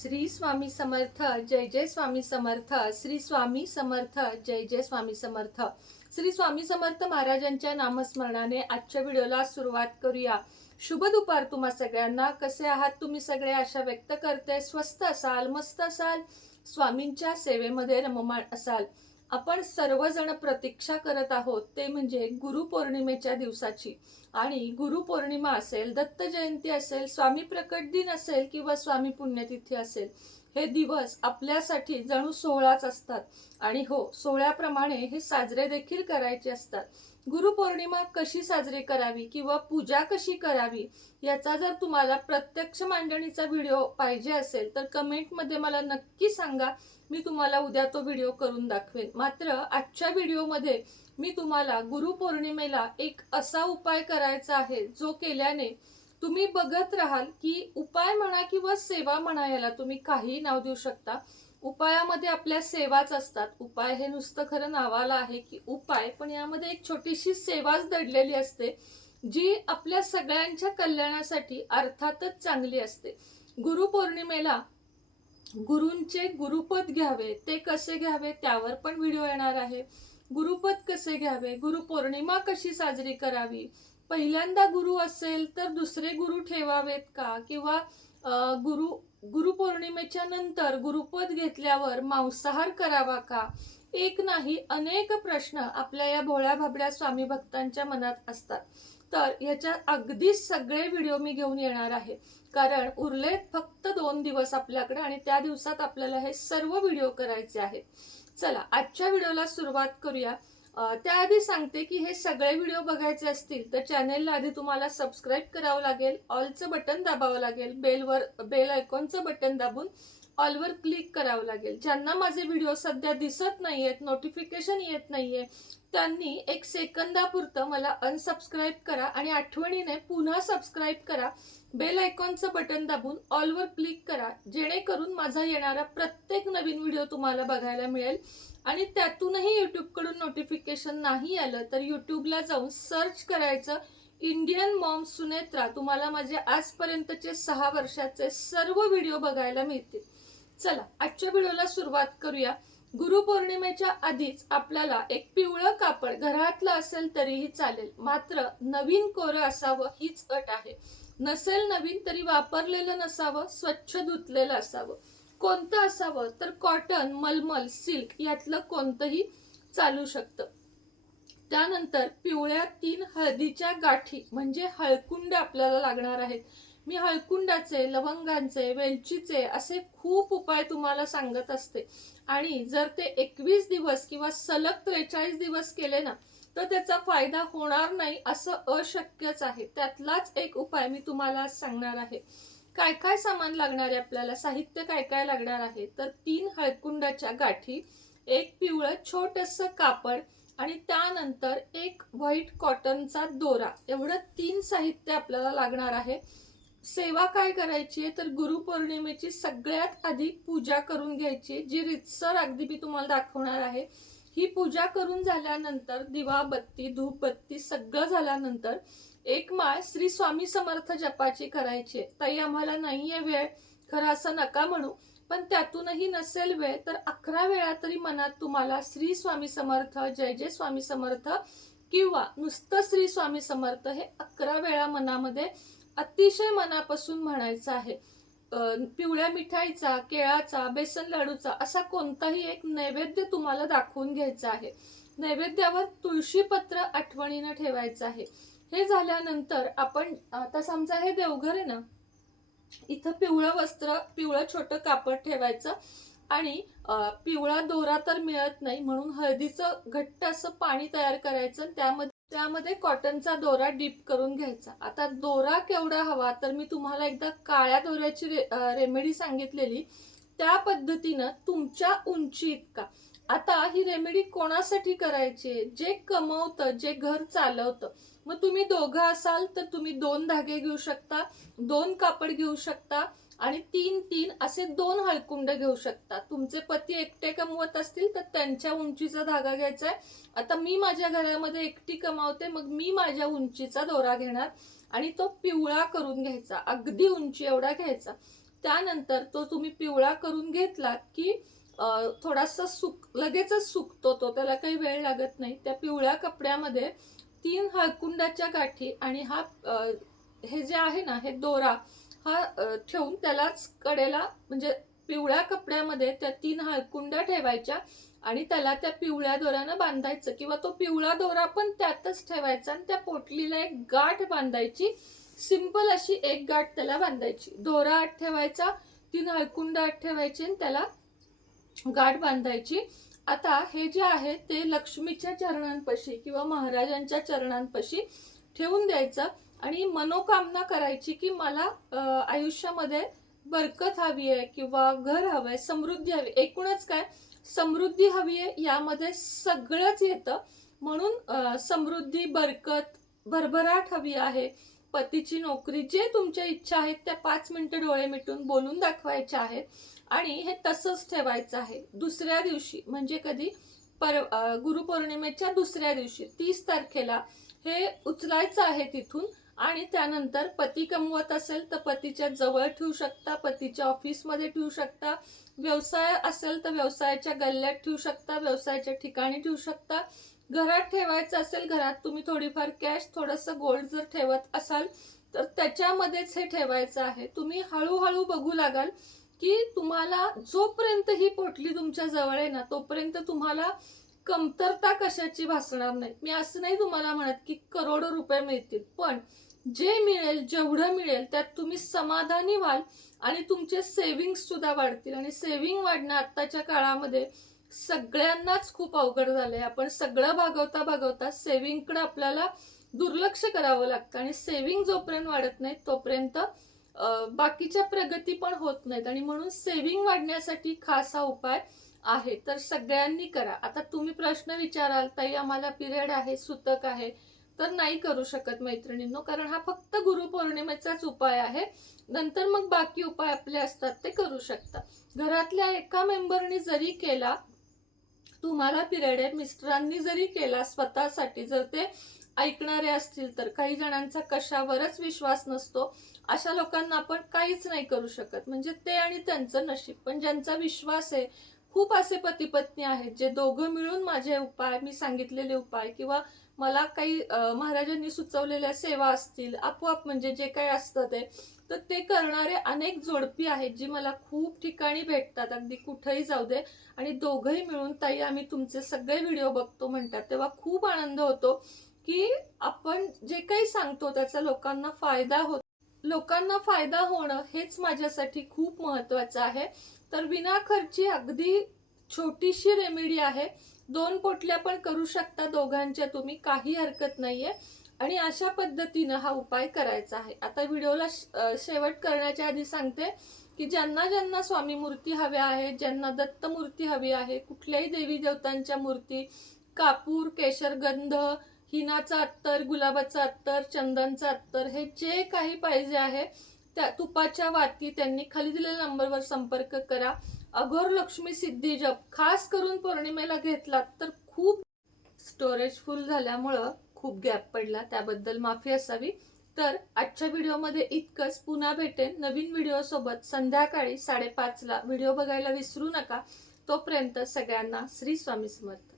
श्री स्वामी समर्थ, जय जय स्वामी समर्थ. श्री स्वामी समर्थ, जय जय स्वामी समर्थ. श्री स्वामी समर्थ महाराजांच्या नामस्मरणाने आजच्या व्हिडिओला सुरुवात करूया. शुभ दुपार तुम्हा सगळ्यांना. कसे आहात तुम्ही सगळे? आशा व्यक्त करते स्वस्थ असाल, मस्त असाल, स्वामींच्या सेवेमध्ये रममाण असाल. आपण सर्वजण प्रतीक्षा करत आहोत ते म्हणजे गुरुपौर्णिमेच्या दिवसाची. आणि गुरुपौर्णिमा असेल, दत्त जयंती असेल, स्वामी प्रकट दिन असेल किंवा स्वामी पुण्यतिथी असेल, हे दिवस आपल्यासाठी जणू सोहळाच असतात. आणि हो, सोहळ्याप्रमाणे हे साजरे देखील करायचे असतात. गुरुपौर्णिमा कशी साजरी करावी किंवा पूजा कशी करावी याचा जर तुम्हाला प्रत्यक्ष मांडणीचा व्हिडिओ पाहिजे असेल तर कमेंटमध्ये मला नक्की सांगा. मी तुम्हाला उद्या तो व्हिडिओ करून दाखवेन. मात्र आजच्या व्हिडिओमध्ये मी तुम्हाला गुरुपौर्णिमेला एक असा उपाय करायचा आहे जो केल्याने तुम्ही बघत राहाल की उपाय म्हणा किंवा सेवा म्हणा, याला तुम्ही काही नाव देऊ शकता. उपायामध्ये आपल्या सेवाच असतात. उपाय हे नुसतं खरं नावाला आहे की उपाय, पण यामध्ये एक छोटीशी सेवाच दडलेली असते जी आपल्या सगळ्यांच्या कल्याणासाठी अर्थातच चांगली असते. गुरुपौर्णिमेला गुरूंचे गुरुपद घ्यावे, ते कसे घ्यावे त्यावर पण व्हिडिओ येणार आहे. गुरुपद कसे घ्यावे, गुरुपौर्णिमा कशी साजरी करावी, पहिल्यांदा गुरु असेल तर दुसरे गुरु ठेवावेत का, किंवा गुरुपौर्णिमेच्या नंतर गुरुपद घेतल्यावर मांसाहार करावा का, एक नाही अनेक प्रश्न आपल्या या भोळ्या भाबड्या स्वामी भक्तांच्या मनात असतात. तर याच्या अगदी सगळे व्हिडिओ मी घेऊन येणार आहे, कारण उरलेत फक्त 2 दिवस आपल्याकडे आणि त्या दिवसात आपल्याला हे सर्व व्हिडिओ करायचे आहेत. चला आजच्या व्हिडिओला सुरुवात करूया. त्याआधी सांगते की हे सगळे व्हिडिओ बघायचे असतील तर चॅनेलला आधी तुम्हाला सबस्क्राईब करावं लागेल, ऑलचं बटन दाबावं लागेल, बेल आयकॉनचं बटन दाबून ऑलवर क्लिक करावं लागेल. ज्यांना माझे व्हिडिओ सध्या दिसत नाहीयेत, नोटिफिकेशन येत नाहीये, त्यांनी 1 सेकंदापुरतं मला अनसबस्क्राईब करा आणि आठवणीने पुन्हा सबस्क्राईब करा. बेल आयकॉनचं बटन दाबून ऑलवर क्लिक करा, जेणेकरून माझा येणारा प्रत्येक नवीन व्हिडिओ तुम्हाला बघायला मिळेल. आणि त्यातूनही यूट्यूबकडून नोटिफिकेशन नाही आलं तर यूट्यूबला जाऊन सर्च करायचं इंडियन मॉम सुनेत्रा. तुम्हाला माझे आजपर्यंतचे 6 वर्षाचे सर्व व्हिडिओ बघायला मिळतील. चला आजच्या व्हिडिओला सुरुवात करूया. गुरुपौर्णिमेच्या आधीच आपल्याला एक पिवळं कापड घरातलं असेल तरीही चालेल, मात्र नवीन कोरं असावं हीच अट आहे. नसेल नवीन तरी वापरलेलं नसावं, स्वच्छ धुतलेलं असावं. कोणतं असावं तर कॉटन, मलमल, सिल्क यातलं कोणतंही चालू शकतं. त्यानंतर पिवळ्या 3 हळदीच्या गाठी म्हणजे हळकुंड आपल्याला लागणार आहेत. मी हळकुंडाचे, लवंगांचे, वेलचीचे असे खूप उपाय तुम्हाला सांगत असते. आणि जर ते 21 दिवस किंवा सलग 43 दिवस केले ना तर त्याचा फायदा होणार नाही असं अशक्यच आहे. त्यातलाच एक उपाय मी तुम्हाला सांगणार आहे. काय काय सामान लागणार आहे, आपल्याला साहित्य काय काय लागणार आहे तर 3 हळकुंडाच्या गाठी, एक पिवळं छोटंसं कापड आणि त्यानंतर एक व्हाईट कॉटनचा दोरा, एवढं 3 साहित्य आपल्याला लागणार आहे. सेवा काय करायची आहे तर गुरुपौर्णिमेची सगळ्यात आधी पूजा करून घ्यायची, जी रितसर अगदी मी तुम्हाला दाखवणार आहे. ही पूजा करून झाल्यानंतर दिवा बत्ती धूप बत्ती सगळं झाल्यानंतर एक माळ श्री स्वामी समर्थ जपाची करायची. ताई आम्हाला नाहीये वेळ, खरं असं नका म्हणू, पण त्यातूनही नसेल वेळ तर 11 वेळा तरी मनात तुम्हाला श्री स्वामी समर्थ, जय जय स्वामी समर्थ किंवा नुसतं श्री स्वामी समर्थ हे 11 वेळा मनामध्ये अतिशय मनापासून म्हणायचं आहे. पिवळ्या मिठाईचा, केळाचा, बेसन लाडूचा असा कोणताही एक नैवेद्य तुम्हाला दाखवून घ्यायचा आहे. नैवेद्यावर तुळशी पत्र आठवणीनं ठेवायचं आहे. हे झाल्यानंतर आपण आता समजा हे देवघर आहे ना, इथं पिवळं वस्त्र, पिवळं छोटं कापड ठेवायचं आणि पिवळा दोरा तर मिळत नाही म्हणून हळदीचं घट्ट असं पाणी तयार करायचं, त्यामध्ये कॉटनचा दोरा डीप करून घ्यायचा. आता दोरा केवढा हवा तर मी तुम्हाला एकदा काळ्या दोऱ्याची रेमेडी सांगितलेली, त्या पद्धतीनं तुमच्या उंची इतका. आता ही रेमेडी कोणासाठी करायची? जे कमवतं, जे घर चालवतं. मग तुम्ही दोघं असाल तर तुम्ही 2 धागे घेऊ शकता, 2 कापड घेऊ शकता आणि 3 असे 2 हळकुंड घेऊ शकता. तुमचे पती एकटे कमवत असतील तर त्यांच्या उंचीचा धागा घ्यायचा आहे. आता मी माझ्या घरामध्ये एकटी कमावते, मग मी माझ्या उंचीचा दोरा घेणार आणि तो पिवळा करून घ्यायचा, अगदी उंची एवढा घ्यायचा. त्यानंतर तो तुम्ही पिवळा करून घेतलात की थोडासा लगेचच सुकतो तो, त्याला काही वेळ लागत नाही. त्या पिवळ्या कपड्यामध्ये 3 हळकुंडाच्या गाठी आणि हे जे आहे ना, हे दोरा हा ठेवून त्यालाच कडेला, म्हणजे पिवळ्या कपड्यामध्ये त्या 3 हळकुंड्या ठेवायच्या आणि त्याला त्या पिवळ्या दोऱ्यानं बांधायचं, किंवा तो पिवळा दोरा पण त्यातच ठेवायचा आणि त्या पोटलीला एक गाठ बांधायची. सिंपल अशी एक गाठ त्याला बांधायची. दोरा आत ठेवायचा, 3 हळकुंड आत ठेवायचे आणि त्याला गाठ बांधायची. आता हे जे आहे ते लक्ष्मीच्या चरणांपाशी किंवा महाराजांच्या चरणांपाशी ठेवून द्यायचं आणि मनोकामना करायची की मला आयुष्यामध्ये बरकत हवी आहे किंवा घर हवंय, समृद्धी हवी. एकूणच काय, समृद्धी हवी आहे, यामध्ये सगळंच येतं. म्हणून समृद्धी, बरकत, भरभराट हवी आहे, पतीची नोकरी, जे तुमच्या इच्छा आहेत त्या 5 मिनिटं डोळे मिटून बोलून दाखवायच्या आहेत आणि हे तसंच ठेवायचं आहे. दुसऱ्या दिवशी, म्हणजे कधी, गुरुपौर्णिमेच्या दुसऱ्या दिवशी 30 तारखेला हे उचलायचं आहे तिथून. आणि त्यानंतर पती कमवत असेल तर पतीच्या जवळ ठेवू शकता, पतीच्या ऑफिसमध्ये ठेवू शकता, व्यवसाय असेल तर व्यवसायाच्या गल्ल्यात ठेवू शकता, व्यवसायाच्या ठिकाणी ठेवू शकता. घरात ठेवायचं असेल, घरात तुम्ही थोडीफार कॅश, थोडंसं गोल्ड जर ठेवत असाल तर त्याच्यामध्येच हे ठेवायचं आहे. तुम्ही हळूहळू बघू लागाल की तुम्हाला जोपर्यंत ही पोटली तुमच्या जवळ आहे ना, तोपर्यंत तुम्हाला कमतरता कशाची भासणार नाही. मी असं नाही तुम्हाला म्हणत की करोडो रुपये मिळतील, पण जे मिळेल, जेवढं मिळेल त्यात तुम्ही समाधानी व्हाल आणि तुमचे सेव्हिंग्स सुद्धा वाढतील. आणि सेव्हिंग वाढणं आत्ताच्या काळामध्ये सगळ्यांनाच खूप अवघड झालंय. आपण सगळं भागवता सेव्हिंगकडे आपल्याला दुर्लक्ष करावं लागतं आणि सेव्हिंग जोपर्यंत वाढत नाही तोपर्यंत बाकीच्या प्रगती पण होत नाहीत. आणि म्हणून सेव्हिंग वाढण्यासाठी खास हा उपाय आहे, तर सगळ्यांनी करा. आता तुम्ही प्रश्न विचाराल, ताई आम्हाला पिरियड आहे, सुतक आहे, तर नाही करू शकत मैत्रिणींनो, कारण हा फक्त गुरुपौर्णिमेचाच उपाय आहे. नंतर मग बाकी उपाय आपले असतात ते करू शकता. घरातल्या एका मेंबरनी जरी केला, तुम्हाला पिरियड आहे, मिस्टरांनी जरी केला स्वतःसाठी, जर ते ऐकणारे असतील तर. काही जणांचा कशावरच विश्वास नसतो, अशा लोकांना आपण काहीच नाही करू शकत, म्हणजे ते आणि त्यांचं नशीब. पण ज्यांचा विश्वास आहे, खूप असे पती पत्नी आहेत जे दोघं मिळून माझे उपाय, मी सांगितलेले उपाय किंवा मला काही महाराजांनी सुचवलेल्या सेवा असतील, आपोआप म्हणजे जे काही असतं ते, तर ते करणारे अनेक जोडपी आहेत जी मला खूप ठिकाणी भेटतात, अगदी कुठेही जाऊ दे, आणि दोघंही मिळून ताई आम्ही तुमचे सगळे व्हिडिओ बघतो म्हणतात. तेव्हा खूप आनंद होतो की आपण जे काही सांगतो त्याचा लोकांना फायदा होणं हेच माझ्यासाठी खूप महत्वाचं आहे. तर विनाखर्ची अगदी छोटीशी रेमेडी आहे. 2 पोटल्या पण करू शकता दोघांच्या तुम्ही, काही हरकत नाहीये. आणि अशा पद्धतीनं हा उपाय करायचा आहे. आता व्हिडिओला शेवट करण्याच्या आधी सांगते की ज्यांना ज्यांना स्वामी मूर्ती हव्या आहेत, ज्यांना दत्त मूर्ती हवी आहे, कुठल्याही देवी देवतांच्या मूर्ती, कापूर, केशरगंध, हिनाचा अत्तर, गुलाबाचा अत्तर, चंदनचा अत्तर, हे जे काही पाहिजे आहे, त्या तुपाच्या वाती, त्यांनी खाली दिलेल्या नंबरवर संपर्क करा. अघोर लक्ष्मी सिद्धी जप खास करून पौर्णिमेला घेतलात तर खूप, स्टोरेज फुल झाल्यामुळं खूप गॅप पडला, त्याबद्दल माफी असावी. तर आजच्या व्हिडिओमध्ये इतकंच. पुन्हा भेटेन नवीन व्हिडिओ सोबत संध्याकाळी 5:30ला. व्हिडिओ बघायला विसरू नका. तोपर्यंत सगळ्यांना श्री स्वामी समर्थ.